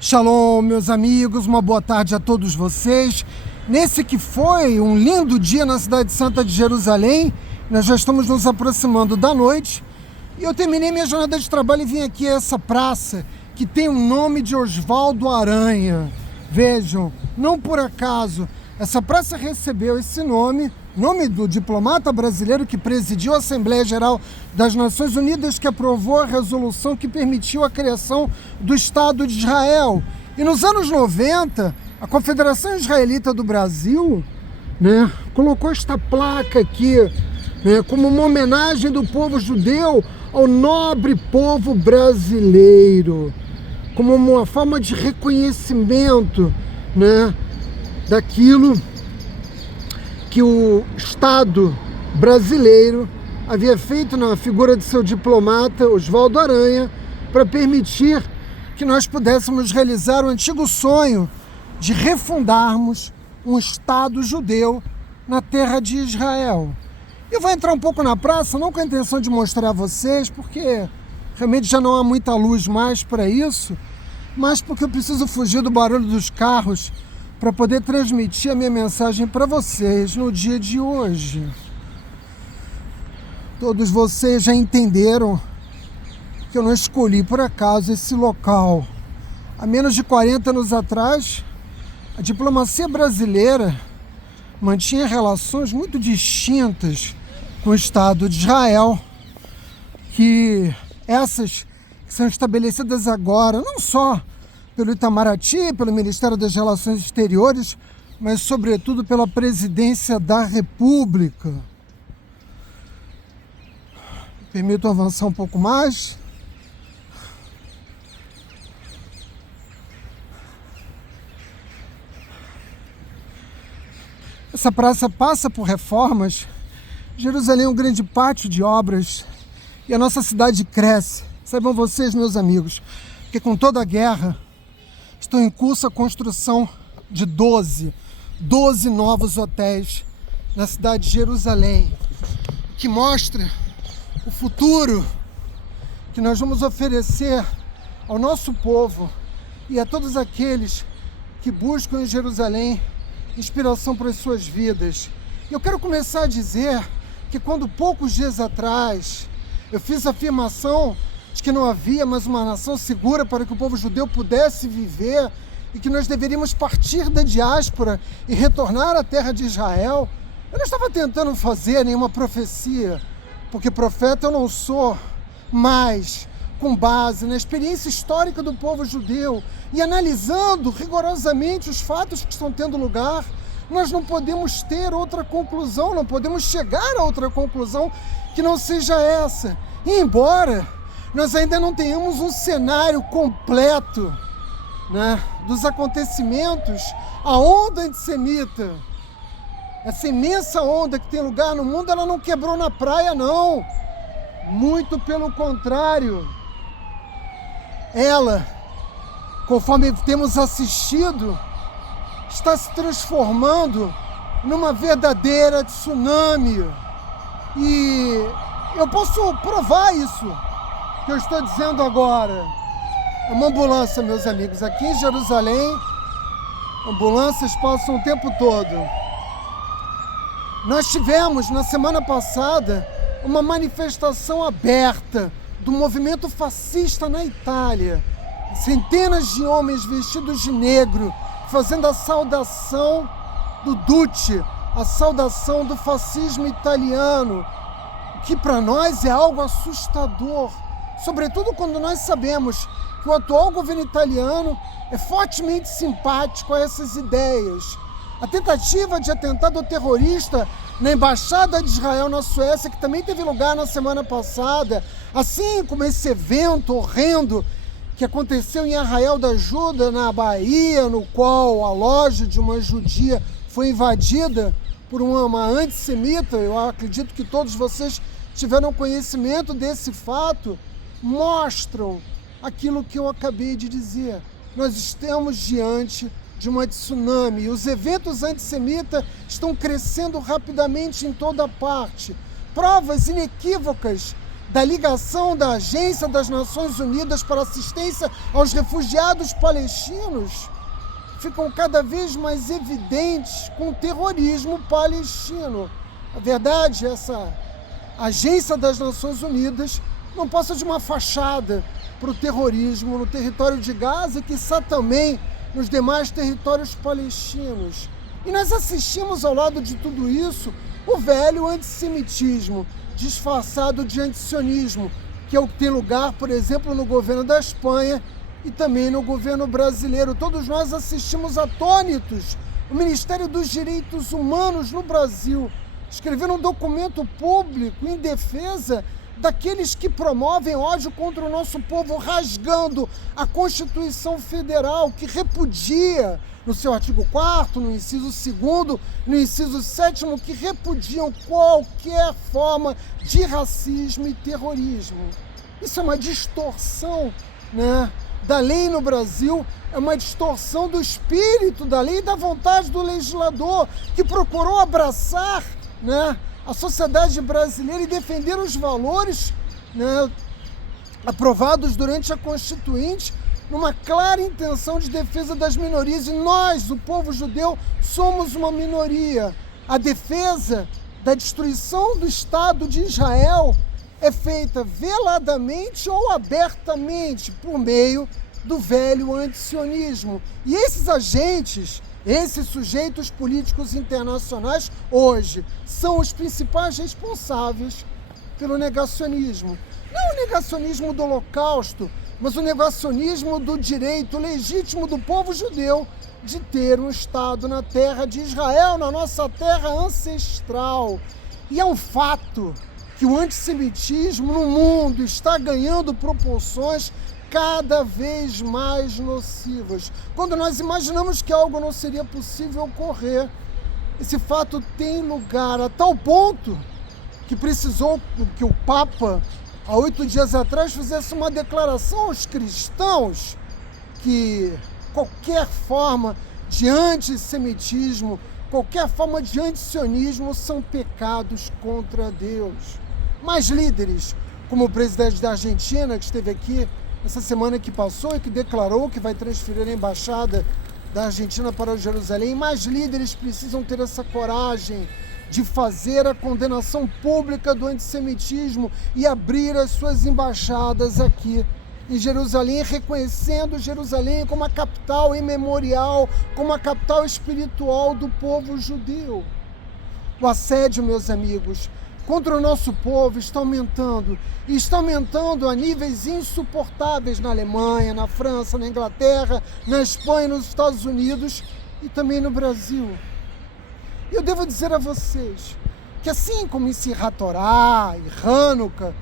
Shalom, meus amigos, uma boa tarde a todos vocês. Nesse que foi um lindo dia na cidade santa de Jerusalém, nós já estamos nos aproximando da noite e eu terminei minha jornada de trabalho e vim aqui a essa praça que tem o nome de Oswaldo Aranha. Vejam, não por acaso, essa praça recebeu esse nome do diplomata brasileiro que presidiu a Assembleia Geral das Nações Unidas, que aprovou a resolução que permitiu a criação do Estado de Israel. E nos anos 90, a Confederação Israelita do Brasil, colocou esta placa aqui, como uma homenagem do povo judeu ao nobre povo brasileiro, como uma forma de reconhecimento, daquilo que o Estado brasileiro havia feito na figura de seu diplomata, Oswaldo Aranha, para permitir que nós pudéssemos realizar o antigo sonho de refundarmos um Estado judeu na terra de Israel. Eu vou entrar um pouco na praça, não com a intenção de mostrar a vocês, porque realmente já não há muita luz mais para isso, mas porque eu preciso fugir do barulho dos carros para poder transmitir a minha mensagem para vocês no dia de hoje. Todos vocês já entenderam que eu não escolhi por acaso esse local. Há menos de 40 anos atrás, a diplomacia brasileira mantinha relações muito distintas com o Estado de Israel, que essas que são estabelecidas agora, não só pelo Itamaraty, pelo Ministério das Relações Exteriores, mas sobretudo pela Presidência da República. Permito avançar um pouco mais. Essa praça passa por reformas. Jerusalém é um grande pátio de obras e a nossa cidade cresce. Saibam vocês, meus amigos, que com toda a guerra estão em curso a construção de 12 novos hotéis na cidade de Jerusalém, que mostra o futuro que nós vamos oferecer ao nosso povo e a todos aqueles que buscam em Jerusalém inspiração para as suas vidas. Eu quero começar a dizer que quando poucos dias atrás eu fiz a afirmação de que não havia mais uma nação segura para que o povo judeu pudesse viver e que nós deveríamos partir da diáspora e retornar à terra de Israel, eu não estava tentando fazer nenhuma profecia, porque profeta eu não sou, mas com base na experiência histórica do povo judeu e analisando rigorosamente os fatos que estão tendo lugar, nós não podemos ter outra conclusão, não podemos chegar a outra conclusão que não seja essa. E embora nós ainda não tenhamos um cenário completo, dos acontecimentos, a onda antissemita, essa imensa onda que tem lugar no mundo, ela não quebrou na praia, não. Muito pelo contrário. Ela, conforme temos assistido, está se transformando numa verdadeira tsunami. E eu posso provar isso que eu estou dizendo agora. É uma ambulância, meus amigos. Aqui em Jerusalém, ambulâncias passam o tempo todo. Nós tivemos, na semana passada, uma manifestação aberta do movimento fascista na Itália. Centenas de homens vestidos de negro, fazendo a saudação do Duce, a saudação do fascismo italiano, que para nós é algo assustador, sobretudo quando nós sabemos que o atual governo italiano é fortemente simpático a essas ideias. A tentativa de atentado terrorista na Embaixada de Israel na Suécia, que também teve lugar na semana passada, assim como esse evento horrendo que aconteceu em Arraial da Ajuda, na Bahia, no qual a loja de uma judia foi invadida por uma antissemita. Eu acredito que todos vocês tiveram conhecimento desse fato, mostram aquilo que eu acabei de dizer. Nós estamos diante de uma tsunami e os eventos antissemitas estão crescendo rapidamente em toda parte. Provas inequívocas da ligação da Agência das Nações Unidas para Assistência aos Refugiados Palestinos ficam cada vez mais evidentes com o terrorismo palestino. A verdade, essa Agência das Nações Unidas não passa de uma fachada para o terrorismo no território de Gaza e, quiçá, também nos demais territórios palestinos. E nós assistimos, ao lado de tudo isso, o velho antissemitismo, disfarçado de antisionismo, que é o que tem lugar, por exemplo, no governo da Espanha e também no governo brasileiro. Todos nós assistimos atônitos o Ministério dos Direitos Humanos no Brasil escrever um documento público em defesa daqueles que promovem ódio contra o nosso povo, rasgando a Constituição Federal, que repudia, no seu artigo 4º, no inciso 2º, no inciso 7º, que repudiam qualquer forma de racismo e terrorismo. Isso é uma distorção, né, da lei no Brasil, é uma distorção do espírito da lei e da vontade do legislador, que procurou abraçar, né, a sociedade brasileira e defender os valores, né, aprovados durante a Constituinte, numa clara intenção de defesa das minorias. E nós, o povo judeu, somos uma minoria. A defesa da destruição do Estado de Israel é feita veladamente ou abertamente por meio do velho antisionismo. E esses agentes, esses sujeitos políticos internacionais, hoje, são os principais responsáveis pelo negacionismo. Não o negacionismo do Holocausto, mas o negacionismo do direito legítimo do povo judeu de ter um Estado na terra de Israel, na nossa terra ancestral. E é um fato que o antissemitismo no mundo está ganhando proporções cada vez mais nocivas. Quando nós imaginamos que algo não seria possível ocorrer, esse fato tem lugar a tal ponto que precisou que o Papa, há 8 dias atrás, fizesse uma declaração aos cristãos que qualquer forma de antissemitismo, qualquer forma de antisionismo são pecados contra Deus. Mas líderes, como o presidente da Argentina, que esteve aqui essa semana que passou e que declarou que vai transferir a embaixada da Argentina para Jerusalém, mais líderes precisam ter essa coragem de fazer a condenação pública do antissemitismo e abrir as suas embaixadas aqui em Jerusalém, reconhecendo Jerusalém como a capital imemorial, como a capital espiritual do povo judeu. O assédio, meus amigos, contra o nosso povo está aumentando, e está aumentando a níveis insuportáveis na Alemanha, na França, na Inglaterra, na Espanha, nos Estados Unidos e também no Brasil. E eu devo dizer a vocês que, assim como em Simchat Torá e Hanukkah,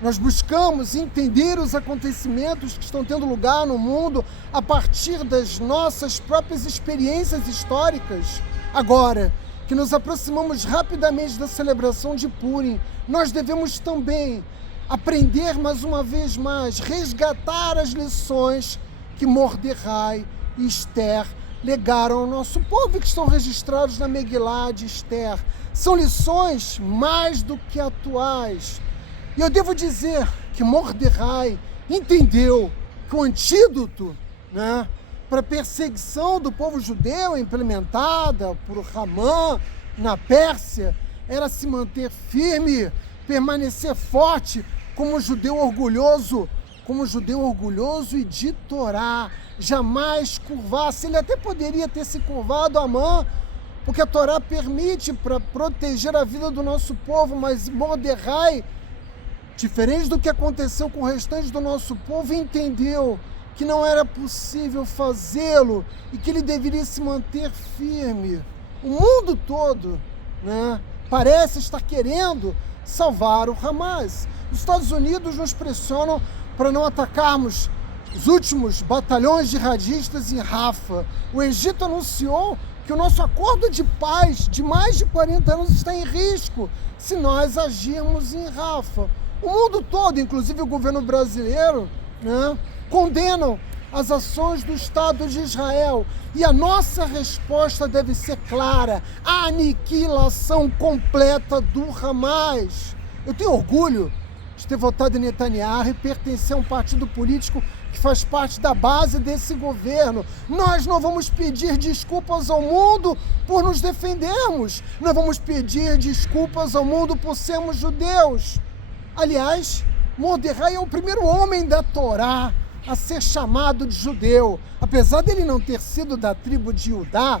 nós buscamos entender os acontecimentos que estão tendo lugar no mundo a partir das nossas próprias experiências históricas. Agora que nos aproximamos rapidamente da celebração de Purim, nós devemos também aprender mais uma vez mais, resgatar as lições que Mordecai e Esther legaram ao nosso povo e que estão registrados na Megilá de Esther. São lições mais do que atuais. E eu devo dizer que Mordecai entendeu que o antídoto, né, para a perseguição do povo judeu implementada por Hamã na Pérsia era se manter firme, permanecer forte como judeu orgulhoso e de Torá, jamais curvar-se. Ele até poderia ter se curvado a Hamã, porque a Torá permite para proteger a vida do nosso povo, mas Mordecai, diferente do que aconteceu com o restante do nosso povo, entendeu que não era possível fazê-lo e que ele deveria se manter firme. O mundo todo, né, parece estar querendo salvar o Hamas. Os Estados Unidos nos pressionam para não atacarmos os últimos batalhões jihadistas em Rafah. O Egito anunciou que o nosso acordo de paz de mais de 40 anos está em risco se nós agirmos em Rafah. O mundo todo, inclusive o governo brasileiro, né, condenam as ações do Estado de Israel. E a nossa resposta deve ser clara: a aniquilação completa do Hamas. Eu tenho orgulho de ter votado em Netanyahu e pertencer a um partido político que faz parte da base desse governo. Nós não vamos pedir desculpas ao mundo por nos defendermos. Não vamos pedir desculpas ao mundo por sermos judeus. Aliás, Mordecai é o primeiro homem da Torá a ser chamado de judeu. Apesar dele não ter sido da tribo de Judá,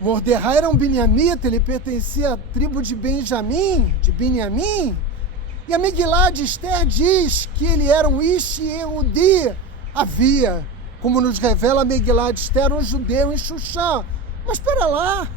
Mordecai era um beniamita, ele pertencia à tribo de Benjamim, E a Megilá de Esther diz que ele era um Ish Yehudi. Havia, como nos revela a Megilá de Esther, um judeu em Xuxã. Mas espera lá,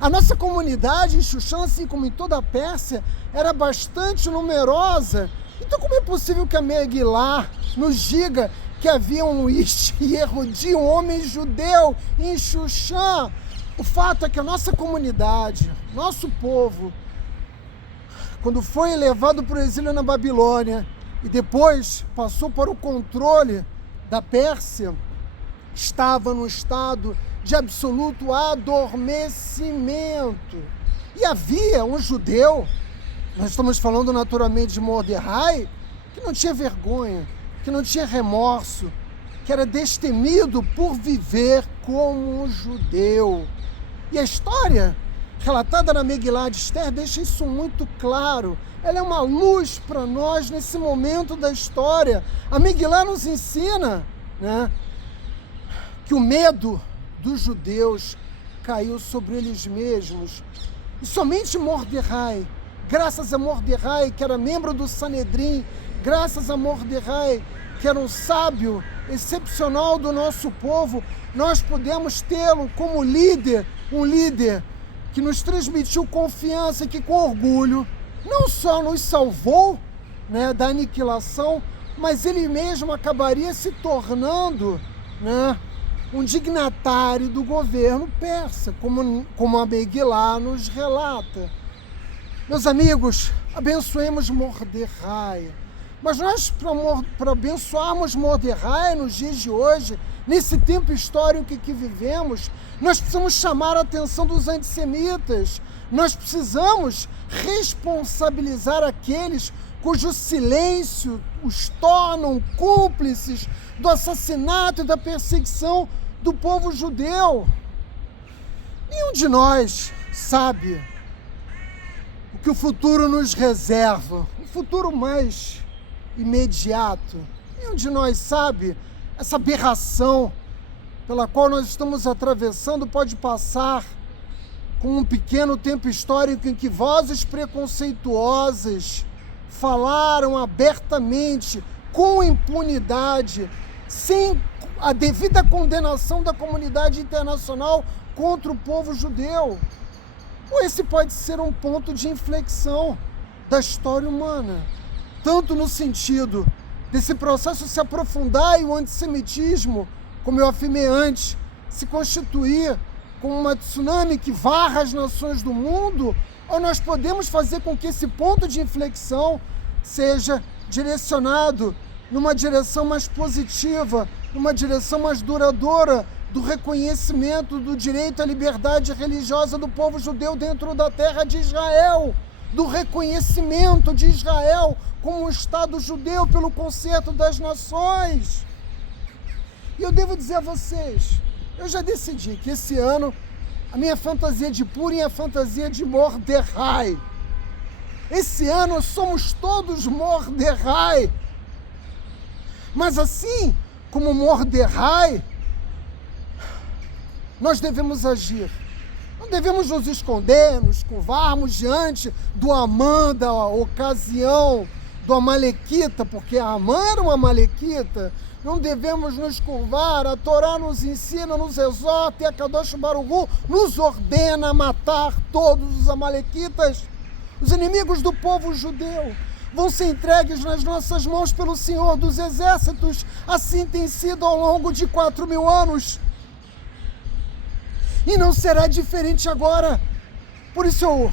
a nossa comunidade em Xuxã, assim como em toda a Pérsia, era bastante numerosa. Então como é possível que a Megilá nos diga que havia um Ish Yehudi, um homem judeu em Xuxã? O fato é que a nossa comunidade, nosso povo, quando foi levado para o exílio na Babilônia e depois passou para o controle da Pérsia, estava num estado de absoluto adormecimento. E havia um judeu, nós estamos falando naturalmente de Mordecai, que não tinha vergonha, que não tinha remorso, que era destemido por viver como um judeu. E a história relatada na Megilá de Esther deixa isso muito claro. Ela é uma luz para nós nesse momento da história. A Megilá nos ensina, que o medo dos judeus caiu sobre eles mesmos. E somente Mordecai, graças a Mordecai, que era membro do Sanedrim, graças a Mordecai, que era um sábio excepcional do nosso povo, nós pudemos tê-lo como líder, um líder que nos transmitiu confiança e que com orgulho não só nos salvou da aniquilação, mas ele mesmo acabaria se tornando um dignatário do governo persa, como a Megilá nos relata. Meus amigos, abençoemos Mordecai. Mas nós, para abençoarmos Mordecai nos dias de hoje, nesse tempo histórico que vivemos, nós precisamos chamar a atenção dos antissemitas. Nós precisamos responsabilizar aqueles cujo silêncio os tornam cúmplices do assassinato e da perseguição do povo judeu. Nenhum de nós sabe o que o futuro nos reserva, o futuro mais imediato. Nenhum de nós sabe essa aberração pela qual nós estamos atravessando pode passar como um pequeno tempo histórico em que vozes preconceituosas falaram abertamente, com impunidade, sem a devida condenação da comunidade internacional contra o povo judeu. Ou esse pode ser um ponto de inflexão da história humana, tanto no sentido desse processo se aprofundar e o antissemitismo, como eu afirmei antes, se constituir como uma tsunami que varra as nações do mundo, ou nós podemos fazer com que esse ponto de inflexão seja direcionado numa direção mais positiva, numa direção mais duradoura do reconhecimento do direito à liberdade religiosa do povo judeu dentro da terra de Israel, do reconhecimento de Israel como um Estado judeu pelo concerto das nações. E eu devo dizer a vocês, eu já decidi que esse ano a minha fantasia de Purim é a fantasia de Mordecai. Esse ano somos todos Mordecai. Mas assim como Mordecai, nós devemos agir. Não devemos nos esconder, nos curvarmos diante do Amã da ocasião, do Amalequita, porque Amã era um Amalequita. Não devemos nos curvar, a Torá nos ensina, nos exorta, e a Kadosh Baruch Hu nos ordena matar todos os Amalequitas. Os inimigos do povo judeu vão ser entregues nas nossas mãos pelo Senhor dos Exércitos. Assim tem sido ao longo de 4.000 anos. E não será diferente agora. Por isso eu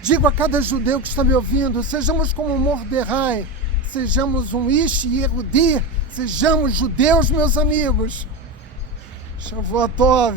digo a cada judeu que está me ouvindo, sejamos como Mordecai, sejamos um Ish Yehudi, sejamos judeus, meus amigos. Shavuot Tov.